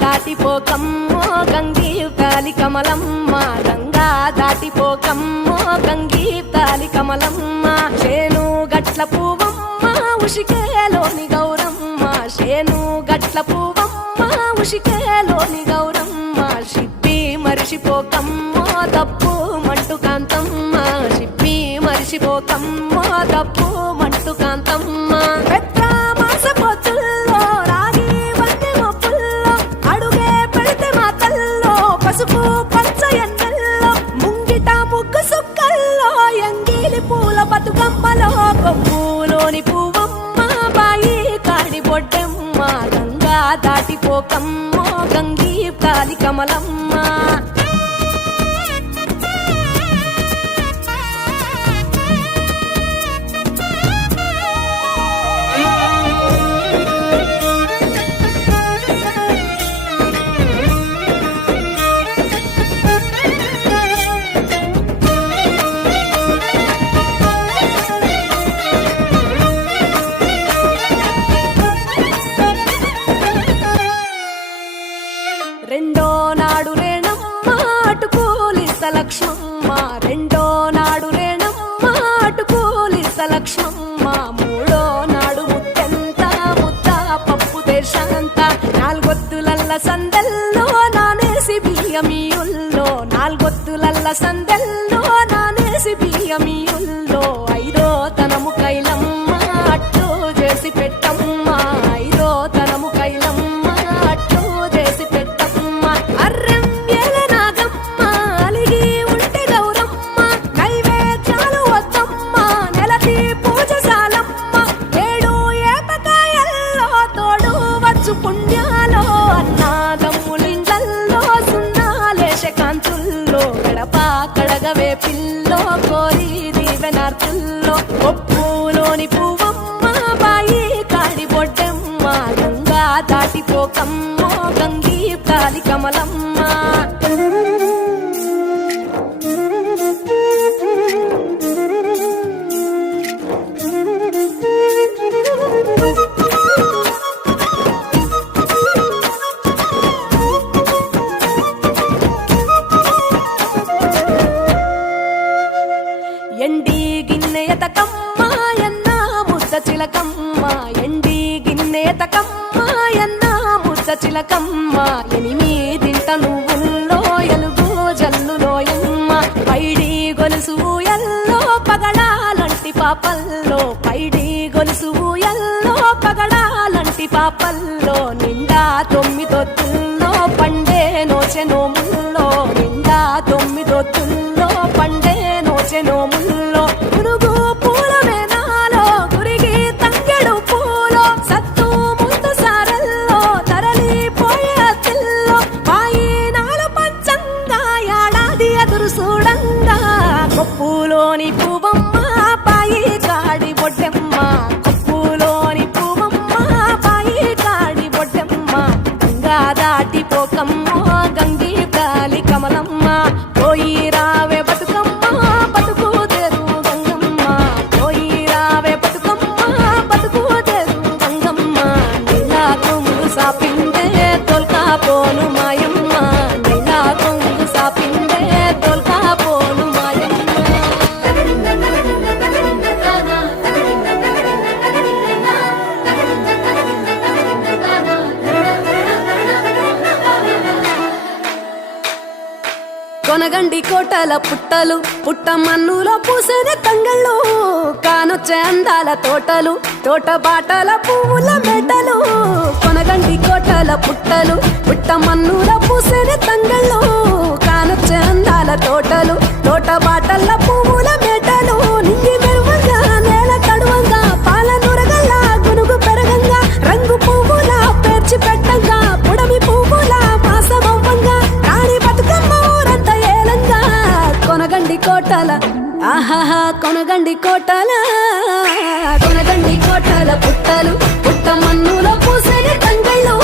దాటిపోకమ్మో గంగీతాలి కమలమ్మ, గంగా దాటిపోకమ్మో గంగీతాలి కమలమ్మ. శేను గట్ల పువ్వమ్మ ఉషికేలోని గౌరమ్మ, శేను గట్ల పువ్వమ్మ ఉషికేలోని గౌరమ్మ. షిప్పి మరిషిపోకమ్మో తప్పు మంటు కాంతమ్మ, షిప్పి మరిషిపోకమ్మో తప్పు మంటు కాంతమ్మ. పసుపు పచ్చ ఎండల్లో ముంగిట ముగ్గు సుక్కల్లో ఎంగిలి పూల బతుకమ్మలో కొమ్ములోని పువ్వమ్మ బాయి కాడి బొడ్డమ్మ, గంగా దాటిపోకమ్మో గంగీతాలి కమలమ్మ. రెండో నాడు రేణమ్మ అటుకూలిస్త లక్ష్మమ్మ, రెండో నాడు రేణమ్మ అటుకూలిస్త లక్ష్మమ్మ. మూడో నాడు ముత్తెంత ముద్ద పప్పు దేశంత, నాలుగొత్తులల్ల సందెల్లో నానేసి బియ్యమియుల్లో, నాలుగొత్తులల్ల సందెల్లో నానేసి బియ్యమియుల్లో. ఐదో తనము కైలమ్మ అట్టు చేసి పెట్టమ్మ, ఐదో తనము కైలమ్మ అట్టు చేసి పెట్టమ్మ. అర్రం ఏల నాగమ్మ అలిగి ఉంటే గౌరమ్మ, నైవేద్యాలు వద్దమ్మ నెలతి పూజశాలమ్మ. ఏడు ఏపకాయల్లో తోడు వచ్చు పుణ్యాలో, అన్నాదమ్ములింగల్లో సున్నాలేశ కాంతుల్లో. గడప కడగవే పిల్లో కోరి దీవెనార్తుల్లో, ఒప్పులోని పువ్వమ్మ బాయి కాడి బొడ్డమ్మ, గంగా దాటిపోకమ్మో గంగీతాలి కమలమ్మ. ఎండి గిన్నెయతకమ్మ ఎన్న ముద్ద చిలకమ్మ, ఎండి గిన్నెయతకమ్మ ఎన్న ముద్ద చిలకమ్మ. ఎనిమిదింట నువ్వుల్లో ఎలుగు జల్లులోయమ్మ, పైడి గొలుసు ఎల్లో పగడాలంటి పాపల్లో, పైడి గొలుసు ఎల్లో పగడాలంటి పాపల్లో. నిండా తొమ్మిదొత్తుల్లో పండే నోచె నోముల్లో, నిండా తొమ్మిదొత్తుల్లో పండే నోచె నోముల్లో. పురుగు పూల మేనాలో గురిగి తంగెడు పూలో, సత్తు ముందు సారల్లో తరలిపోయే అతిల్లో. పాయి నాలు పంచంగా ఏడాది ఎదురు చూడంగా, కొప్పులోని పువ్వమ్మ పాయి కాడి బొడ్డమ్మ, కొప్పులోని పువ్వమ్మ పాయి కాడి బొడ్డమ్మ. గంగా దాటిపోకమ్మో గంగీతాలి కమలమ్మ, పోయి రావే బతుకమ్మ బతుకు తెరు గంగమ్మ, పోయి రావే బతుకమ్మ బతుకు తెరు గంగమ్మ. నీలా కొంగు సాపిందే తోల్కా పోను మాయమ్మ, నీలా కొంగు సాపిందే తోల్కా పోను మాయమ్మ. కొనగండి కోటల పుట్టలు, పుట్ట మన్నులో పూసేనే తంగళ్ళు, కానొచ్చే అందాల తోటలు, తోట బాటల పువ్వుల మెటలు. కొనగండి కోటల పుట్టలు, పుట్ట మన్నులో పూసేనే తంగళ్ళు, కానొచ్చే అందాల తోటలు, తోట బాటల పువ్వుల మెటలు. నింగి మెరువంగా నేల తడువంగా పాలను కొనగండి కోటల కొనగండి కోటల పుట్టలు పుట్ట మన్నులో పూసని తంగళ్ళు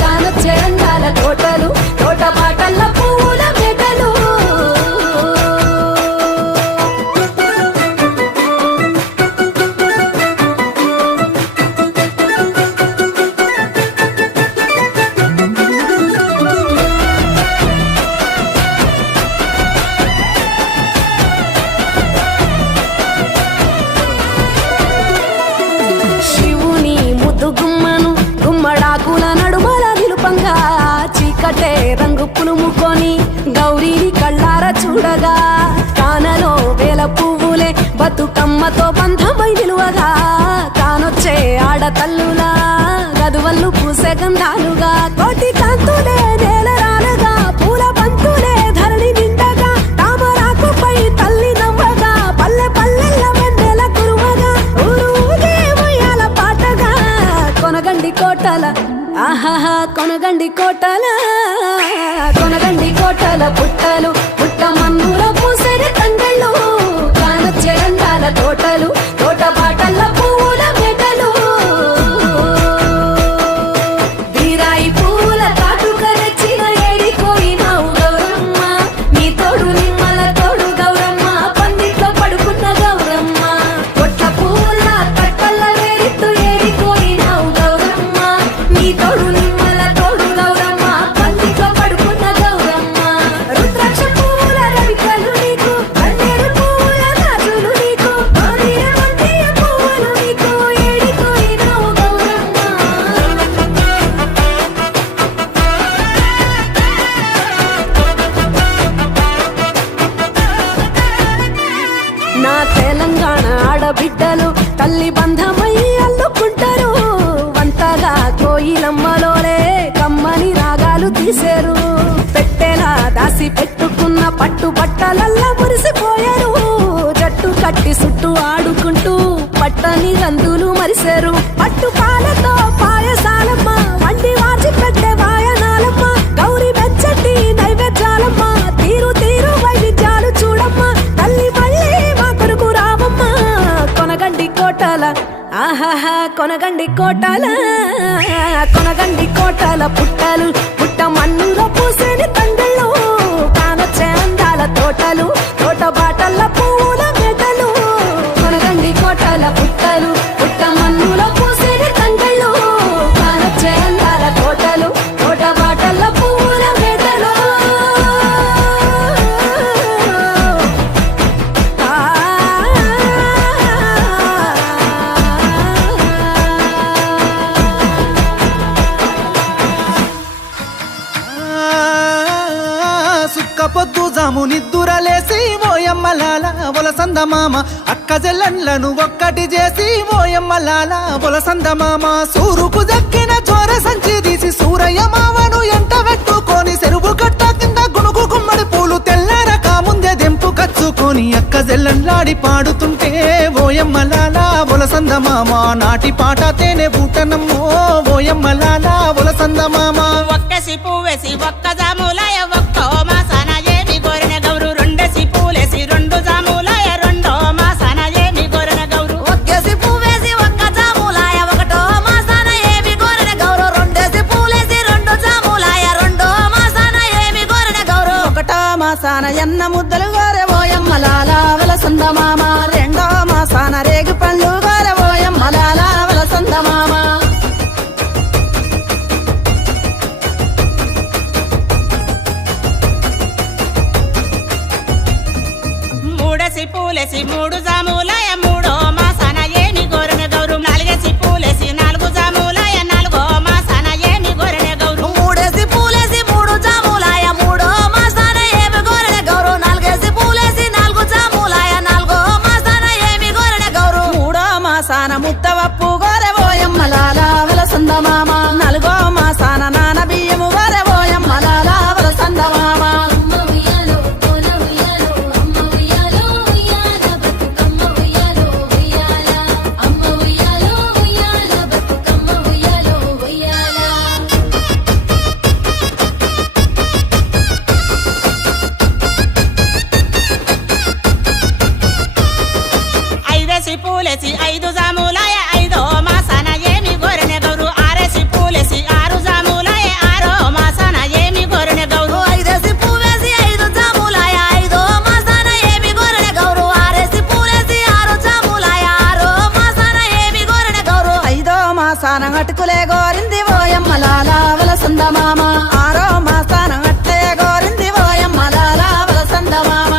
కానొచ్చే అందాల తోటలు తోట బాటల్ల పువ్వుల మెటలు శివుని ముద్దు గుమ్మను గుమ్మడాకుల నడుమల నిలుపంగా చీకటే రంగు పులుముకొని గౌరీని కళ్ళార చూడగా కానలో వేల పువ్వులే బతుకమ్మతో బంధమై నిలువగా కానొచ్చే ఆడతల్లులా గదువల్లు పూసే గంధాలుగా కోటి కాంతులే నేల రాలగా పూల బంతులే ధరణి నిండగా తామరాకుపై తల్లి నవ్వగా పల్లె పల్లెల్ల వెన్నెల కురువగా ఊరు ఊగే ఉయ్యాల పాటగా కొనగండి కోటల ఆహాహా కొనగండి కోటల కొనగండి కోటల పుట్టలు పుట్ట మన్నులో పూసని తంగళ్ళు కానొచ్చే అందాల తోటలు తోట బాటల్ల పువ్వుల మెటలు బీరాయి పువ్వుల కాటుక తెచ్చిన ఏడిపోయినావు గౌరమ్మ నీ తోడు నిమ్మల తోడు గౌరమ్మ పందిట్లో పడుకున్న గౌరమ్మ కొట్ల పువ్వుల కట్టల్ల వేరిత్తు ఏడిపోయినావు గౌరమ్మ నీ తోడు నిమ్మల తోడు గౌరమ్మ పందిట్లో పడుకున్న గౌరమ్మ రుద్రాక్ష పువ్వుల రవికలు నీకు కన్నేరు పువ్వుల రాజులు నీకు మాదిర వంటియ పువ్వులు నీకు ఏడిపోయినావు గౌరమ్మ నా తెలంగాణ ఆడబిడ్డలు తల్లి బంధమై అల్లుకుంటారు వంతగా కోయిలమ్మలోలే కమ్మని రాగాలు తీసేరు పెట్టెలా దాసి పెట్టుకున్న పట్టు బట్టలల్లా మురిసిపోయారు జట్టు కట్టి చుట్టూ ఆడుకుంటూ పట్టని రందులు మరిసేరు పట్టు పాలతో పాయసాలమ్మ వండి వాచి పెట్టే వాయనాలమ్మ గౌరీ వెచ్చటి నైవేద్యాలమ్మ తీరు తీరు వైవిధ్యాలు చూడమ్మ తల్లి మళ్ళీ మా కొరకు రావమ్మ కొనగండి కోటల ఆహాహా కొనగండి కోటల కొనగండి కోటల పుట్టలు పుట్ట మన్నులో పూసని తంగళ్ళు కానొచ్చే అందాల తోటలు తోట బాటల్ల పువ్వుల మెటలు కొనగండి కోటల పుట్టలు పుట్ట మన్నులో పూసని తంగళ్ళు కానొచ్చే అందాల తోటలు తోట బాటల్ల పువ్వుల మెటలు సుక్క పొద్దు జాము నిద్దురలేసి ఓయమ్మలాల ఒలసంద మామ అక్క జెల్లన్లను ఒక్కటి చేసి ఓయమ్మలాల ఒలసంద మామ సూరుకు దక్కిన చోర సంచి తీసి సూరయ్య మామను ఎంట పెట్టుకొని చెరువు కట్ట కింద గునుగు గుమ్మడి పూలు తెల్లారక ముందే దెంపు కచ్చుకొని అక్క జెల్లన్లాడి పాడుతుంటే ఓయమ్మలాల ఒలసంద మామ నాటి పాట తేనె బూటనమ్మో ఓయమ్మలాల ఒలసంద మామ ఒక్కసి పువ్వేసి ఒక్క జాములాయ ఒక్కో మాసాన ఏమి కోరిన గౌరు రెండేసి పూలేసి రెండు జాములాయ రెండో మాసాన ఏమి కోరిన గౌరు ఒక్కేసి పువ్వేసి ఒక్క జాములాయ ఒకటో మాసాన ఏమి కోరిన గౌరవ రెండేసి పూలేసి రెండు జాములాయ రెండో మాసాన ఏమి కోరిన గౌరవ ఒకటో మాసాన ఎన్న ముద్దలు గోరె ఓయమ్మలాల వలసంద మామ రెండో మాసాన రేగు పండ్లు గోరె ఓయమ్మలాల వలసంద మామ మూడేసి పూలేసి మూడు జాములాయ మూడో మాసాన ఏమి కోరిన గౌరు నాలుగేసి పూలేసి నాలుగు జాములాయ నాలుగో మాసాన ఏమి కోరిన గౌరు మూడేసి పూలేసి మూడు జాములాయ మూడో మాసాన ఏమి కోరిన గౌరవ నాలుగేసి పూలేసి నాలుగు జాములాయ నాలుగో పూలేసి 5 జాములాయ 5ో మాసాన ఏమి గోరెన గౌరు ఆరేసి పూలేసి 6 జాములాయ 6ో మాసాన ఏమి గోరెన గౌరు ఐదేసి పువ్వేసి 5 జాములాయ 5ో మాసాన ఏమి గోరెన గౌరు ఆరేసి పూలేసి 6 జాములాయ 6ో మాసాన ఏమి గోరెన గౌరు 5ో మాసాన అటుకులే గోరింది ఓయమ్మ లాల వలసంద మామ 6ో మాసాన అట్లే గోరింది ఓయమ్మ లాల వలసంద మామ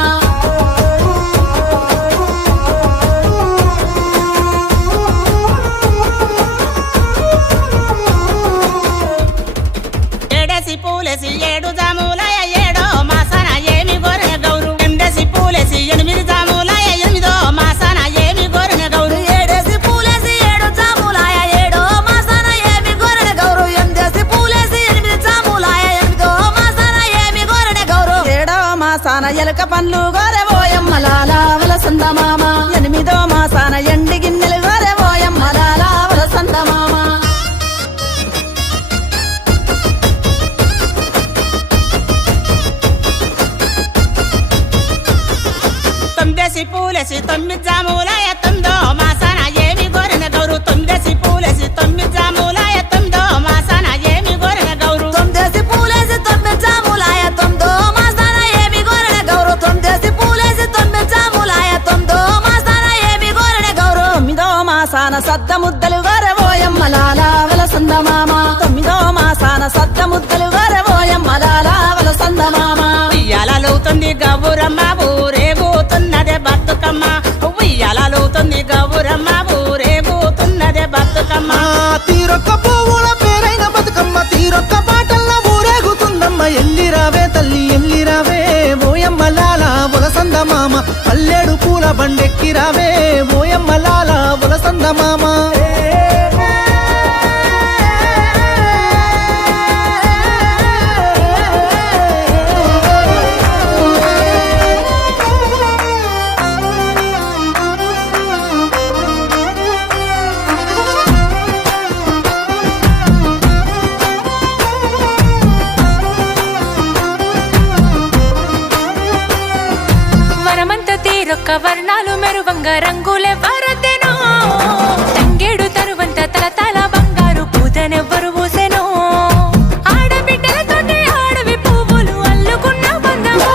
ఏడేసి పూలేసి 7 జాములాయ 7ో మాసాన ఏమి గోరెన గౌరు 8 పూలేసి 8 జాములాయ 8ో మాసాన ఏమి గోరెన గౌరు ఏడేసి పూలేసి 7 జాములాయ 7ో మాసాన ఏమి గోరెన గౌరు 8 పూలేసి 8 జాములాయ 8ో మాసాన ఏమి గోరెన గౌరు 7ో మాసాన ఎలక పండ్లు గోరె ఓయమ్మ లాల వలసంద మామ 8ో మాసాన ఎండి గిన్నెలు గోరె ఓయమ్మ లాల వలసంద మామ తొమ్మిదేసి పూలేసి 9 జాములాయ 9ో మాసాన ఏమి గోరెన గౌరు 9 పూలేసి 9 జాములాయ 9ో మాసాన ఏమి గోరెన గౌరు 9 పూలేసి 9 జాములాయ 9ో మాసాన ఏమి గోరెన గౌరు 9 పూలేసి 9 జాములాయ 9ో మాసాన ఏమి గోరెన గౌరు 9ో మాసాన సద్ద ముద్దలు గోరె ఓయమ్మ లాల వలసంద మామ 9ో మాసాన సద్ద ముద్దలు గోరె ఓయమ్మ లాల వలసంద మామ ఉయ్యాలవుతుంది గౌరమ్మ ఊరేగుతున్నదే బతుకమ్మ ఉయ్యాలవుతుంది గౌరమ్మ ఊరేగుతున్నదే బతుకమ్మ తీరొక్క పువ్వుల పేరైన బతుకమ్మ తీరొక్క పాటల్లో ఊరేగుతుందమ్మ ఎల్లిరావే తల్లి ఎల్లిరావే ఓయమ్మ లాల వలసంద మామ పల్లెడు పూల బండెక్కిరావే ఓయమ్మ లాల వలసంద మామ వరమంత తీరొక్క వర్ణాలు మెరువంగ రంగులే వరదెనో తంగేడు తరువంత తల బంగారు పూతనెవ్వరు పూసెనో ఆడబిడ్డలతోటి ఆడవి పువ్వులు అల్లుకున్న బంధము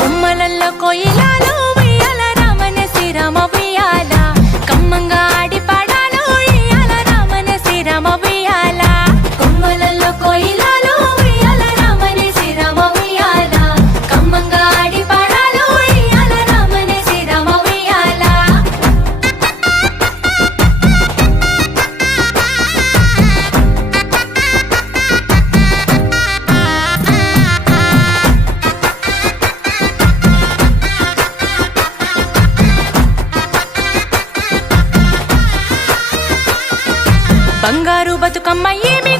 బొమ్మలల్లో కోయిలాలు ఉయ్యాల రామన శ్రీరామ ఉయ్యాల కమ్మంగా ఆడి పాడాలు ఉయ్యాల రామన శ్రీరామ ఉయ్యాల బొమ్మలల్లో కోయిలాలు ఉయ్యాల రామన శ్రీరామ ఉయ్యాల కమ్మంగా ఆడి పాడాలు ఉయ్యాల రామన శ్రీరామ ఉయ్యాల బంగారు బతుకమ్మ ఏమి